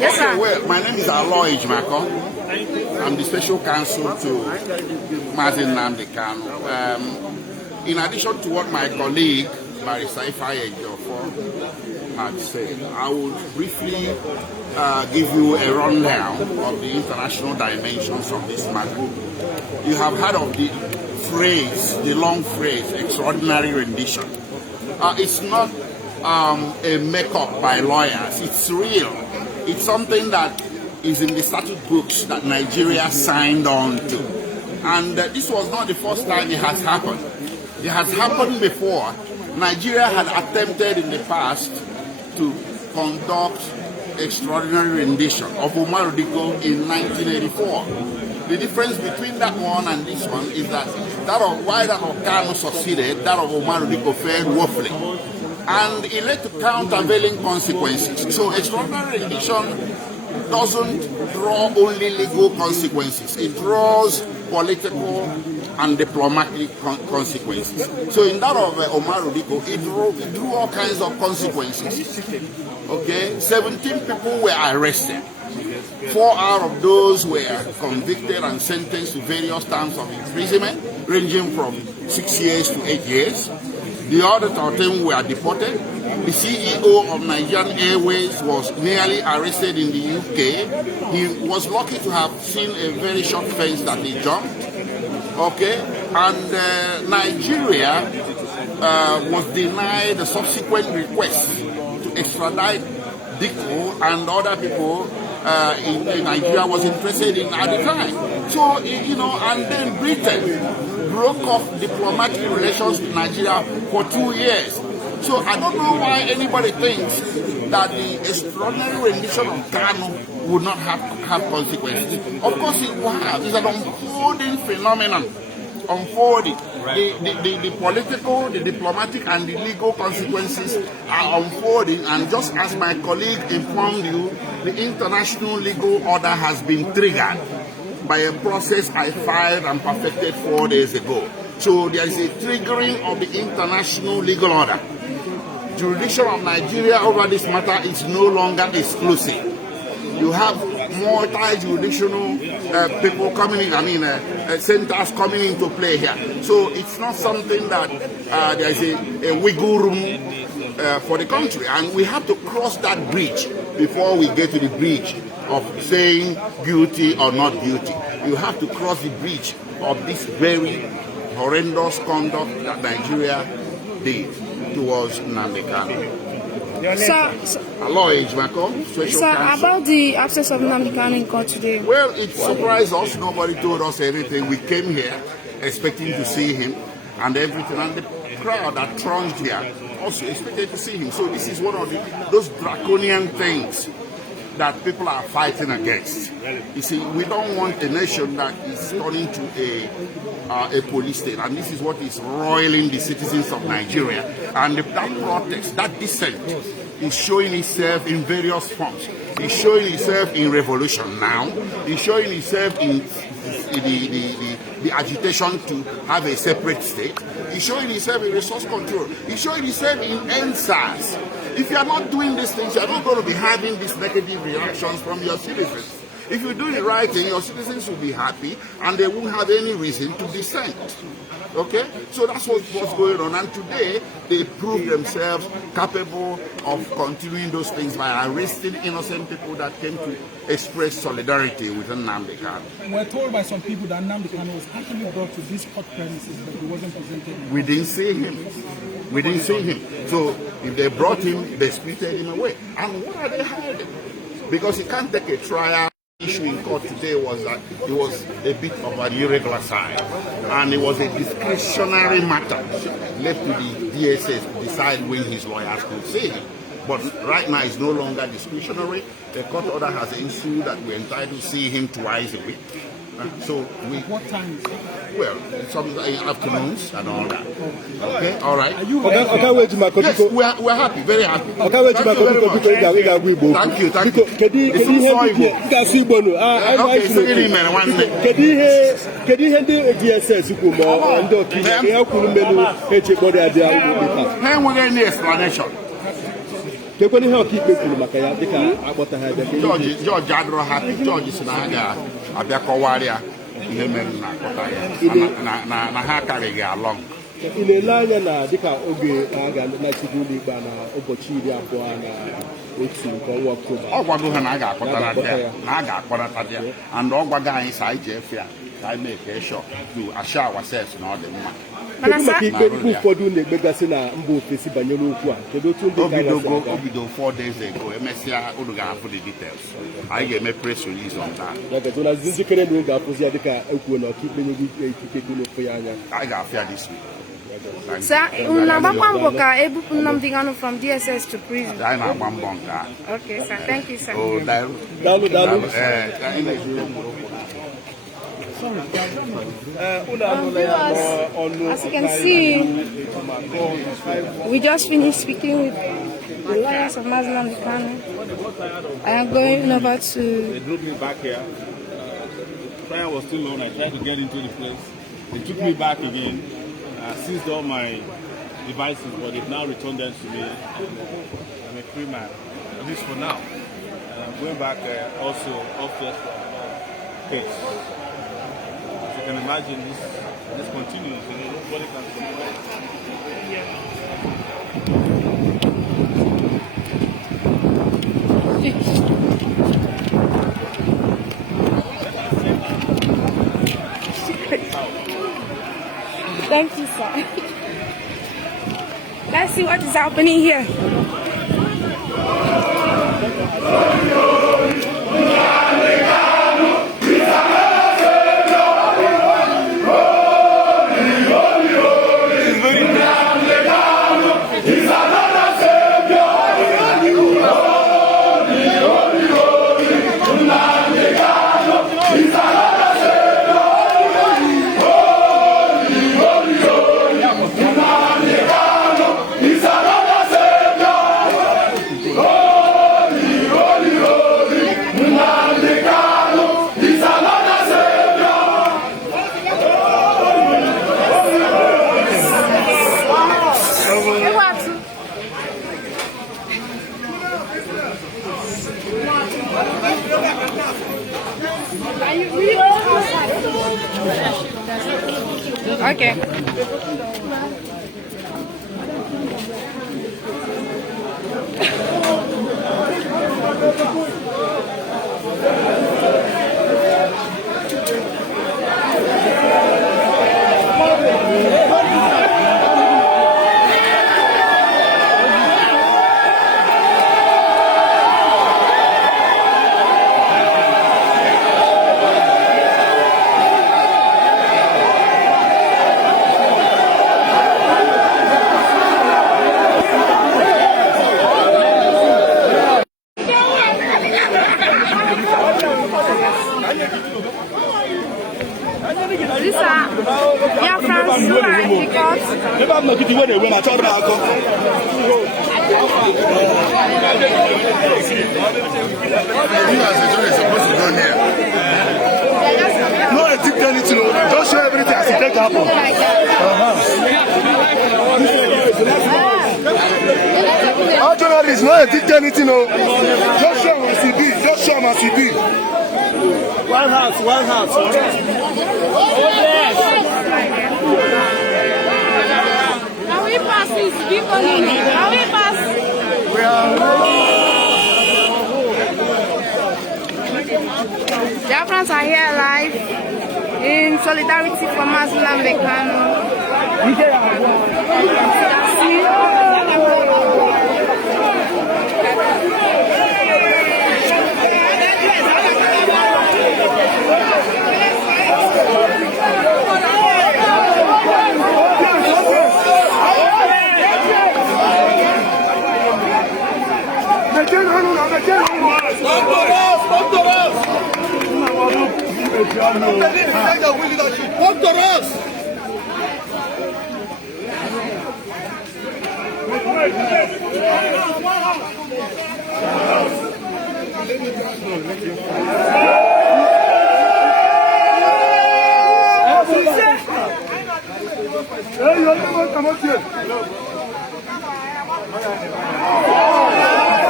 Yes, sir. Well, my name is Aloy Ejimakor. I'm the special counsel to Mazi Nnamdi Kanu. In addition to what my colleague, Barrister Ejiofor, had said, I will briefly give you a rundown of the international dimensions of this matter. You have heard of the phrase, the long phrase, extraordinary rendition. It's not a make-up by lawyers. It's real. It's something that is in the statute books that Nigeria signed on to. And this was not the first time it has happened. It has happened before. Nigeria had attempted in the past to conduct extraordinary rendition of Umar Diko in 1984. The difference between that one and this one is that while that of Kanu succeeded, that of Umar Diko failed woefully. And it led to countervailing consequences. So extraordinary rendition doesn't draw only legal consequences. It draws political and diplomatic consequences. So in that of Umar Diko, it drew all kinds of consequences. Okay, 17 people were arrested. 4 out of those were convicted and sentenced to various terms of imprisonment, ranging from 6 years to 8 years. The other 13 were deported. The CEO of Nigerian Airways was nearly arrested in the UK. He was lucky to have seen a very short fence that he jumped. Okay, and Nigeria was denied the subsequent request to extradite Diko and other people in Nigeria was interested in at the time. So, you know, and then Britain broke off diplomatic relations with Nigeria for 2 years. So I don't know why anybody thinks that the extraordinary rendition of Kanu would not have consequences. Of course it will have. It's an unfolding phenomenon. Unfolding. The political, the diplomatic, and the legal consequences are unfolding, and just as my colleague informed you, the international legal order has been triggered by a process I filed and perfected 4 days ago. So there is a triggering of the international legal order. Jurisdiction of Nigeria over this matter is no longer exclusive. You have multi-jurisdictional people coming in, centers coming into play here. So it's not something that there is a wiggle room for the country. And we have to cross that bridge before we get to the bridge of saying guilty or not guilty. You have to cross the bridge of this very horrendous conduct that Nigeria did towards Nnamdi Kanu. Sir, Aloy Ejimakor, about the absence of Nnamdi Kanu in court today. Well, it surprised us. Nobody told us anything. We came here expecting to see him and everything, and the crowd that thronged here also expected to see him. So this is one of those draconian things that people are fighting against. You see, we don't want a nation that is turning to a police state, and this is what is roiling the citizens of Nigeria. And that protest, that dissent, is showing itself in various forms. It's showing itself in revolution now. It's showing itself in the agitation to have a separate state. It's showing itself in resource control. It's showing itself in NSAS. If you are not doing these things, you are not going to be having these negative reactions from your citizens. If you do the right thing, your citizens will be happy and they won't have any reason to dissent. Okay? So that's what's going on. And today, they prove themselves capable of continuing those things by arresting innocent people that came to express solidarity with Nnamdi Kanu. We're told by some people that Nnamdi Kanu was actually brought to this court premises, but he wasn't presented. We didn't see him. We didn't see him. So if they brought him, they spirited him away. And what are they hiding? Because he can't take a trial. The issue in court today was that it was a bit of an irregular side, and it was a discretionary matter left to the DSS to decide when his lawyers could see him. But right now it's no longer discretionary. The court order has ensued that we're entitled to see him twice a week. So we. What time? Well, some afternoons and all that. Okay, all right. Are you yes, we're happy, very happy. Thank you very much. Thank you, thank you. Any explanation? George adro happy. George sinaga abiakowaria ihe mere na akọta ya na ha karịghị along. Ile anya na dịka oge aga na Chiguli Igba na ụbọchị 21 nke ọnwa Ọktoba. Ọ gwago ha na a ga-akpọrọta ya and ọ gwago anyị sa anyị ji efe ya ka anyị make sure to assure ourselves na ọ dị mma. Maka ikpe ụfọdụ na-ekpegasị na mba ofesi banyere okwu a. Kedu otu ndị o bido 4 days ago emesịa unu ga-afụ the details. Anyị ga-eme press release on that. Na njikere na oge apụzi ya dịka ekwuo na ọkaikpe nye gị ikike dị n'ofe ya anya. Anyị ga-afụ ya this week. Sir, unabakwa mbọ ka ebupu Nnamdi Kanu from DSS to prison. Anyị na-agba mbọ nke a. Okay, sir. Thank you, sir. Oh, Dalu. As you can see, we just finished speaking with the lawyers of Mazi Nnamdi Kanu. I am going over to... They drove me back here. The trial was still on. I tried to get into the place. They took me back again. Seized all my devices, but they've now returned them to me. I'm a free man, at least for now. And I'm going back also upstairs for case. As you can imagine, this continues. Nobody can Thank you, sir. Let's see what is happening here. Okay. These are Biafrans who are in the court. No, I think they need to know. Don't show everything as it take happen. All journalists, no, I think they need to know. Just show them as it be. Just show them as it be. One house. Can we pass this? Can we pass? Biafrans are here live in solidarity for Mazi Nnamdi Kanu. What to us? Hey, you come on here.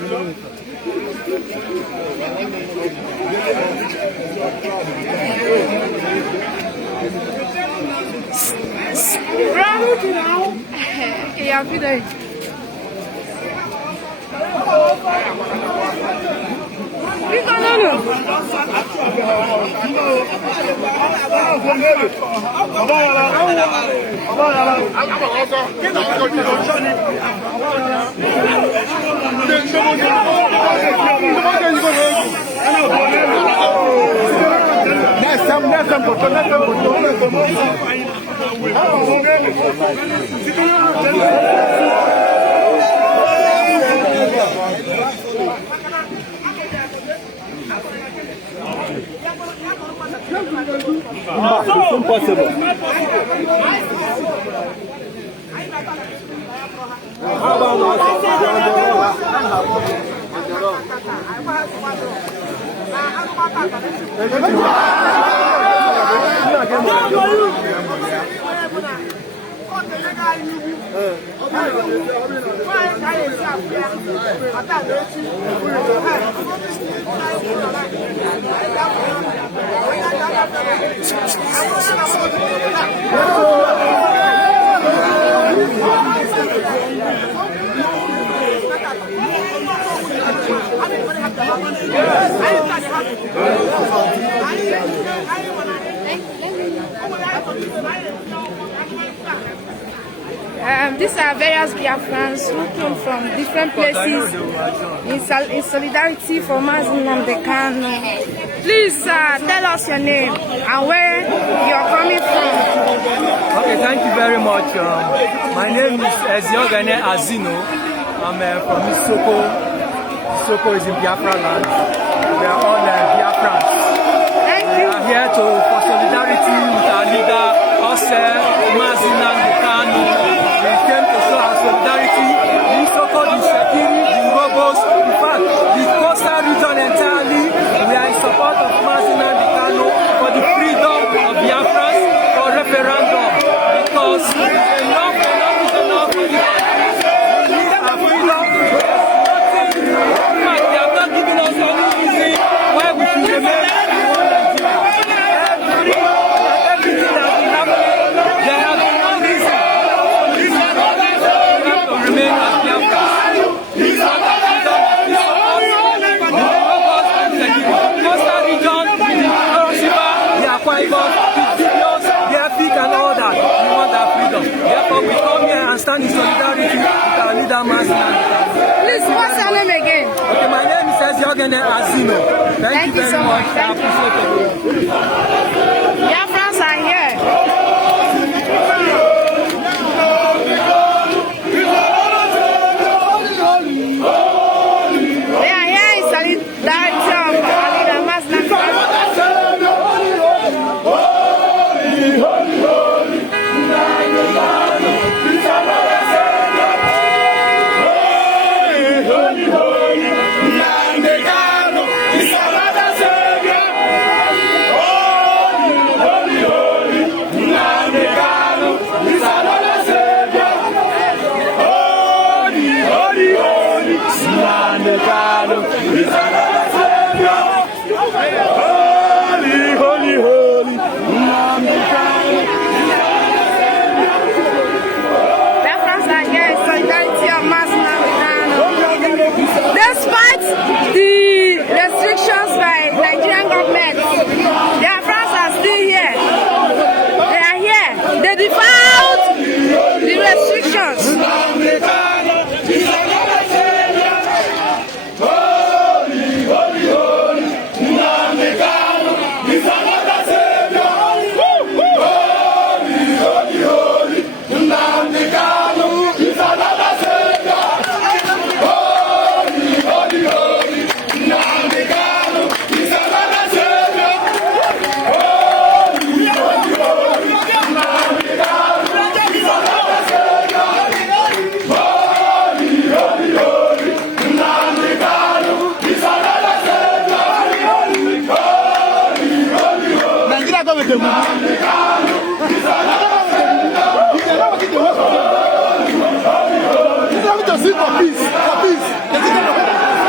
Yeah, Peter. It's impossible. These are various Biafrans who come from different places in solidarity for Mazi Nnamdi Kanu. Please tell us your name and where you're coming from. Okay, thank you very much. My name is Ejimakor Azino. I'm from Isoko. Isoko is in Biafra land. We are all Biafrans. Thank you. We are here for solidarity with our leader, Mazi Nnamdi Kanu. We came to show our solidarity. The Isoko, the Shekiri, the Robos, in fact, the coastal region entirely. We are in support of Mazi Nnamdi Kanu for the freedom of Biafrans for referendum. Because enough is enough. We need our freedom. In fact, they have not given us any reason why we should remain in one Nigeria. Everything that we have, there has been no reason. We have to remain as Biafrans. We want our freedom to support the coastal region, the Hiroshima, the Akwa Ibom, the Dios, the Efik and all that. We want our freedom. Therefore, we come here and stand in solidarity with our leader, Mazi Nnamdi Kanu. Please, what's your name again? Okay, my name is Ejimakor Azino. Thank you very so much. much. I appreciate it. Biafrans are here. They are here in solidarity of our leader, Mazi Nnamdi Kanu. Biafrans are here in solidarity of Mazi Nnamdi Kanu. Despite the restrictions by Nigerian government, Biafrans are still here. They are here. They defied the restrictions. For peace.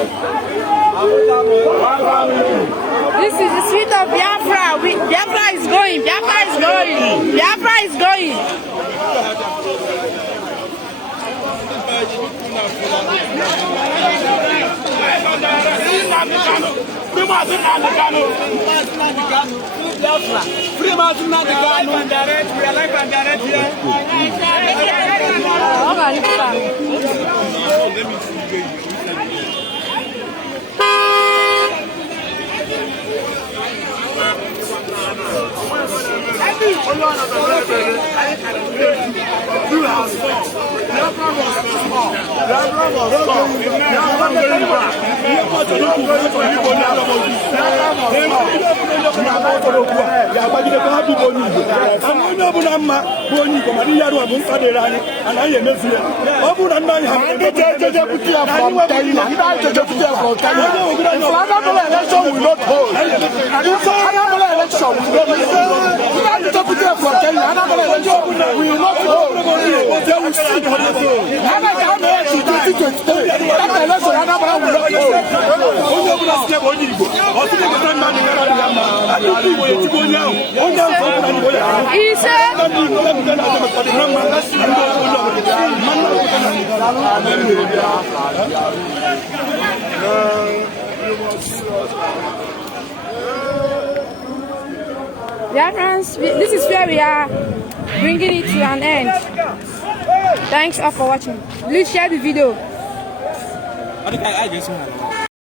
This is the street of Biafra. Biafra is going. Biafra is going. Biafra is going. Free Mazi Nnamdi Kanu. Free Mazi Nnamdi Kanu. We are live and direct here. Yeah, friends, this is where we are bringing it to an end. Thanks all for watching. Please share the video.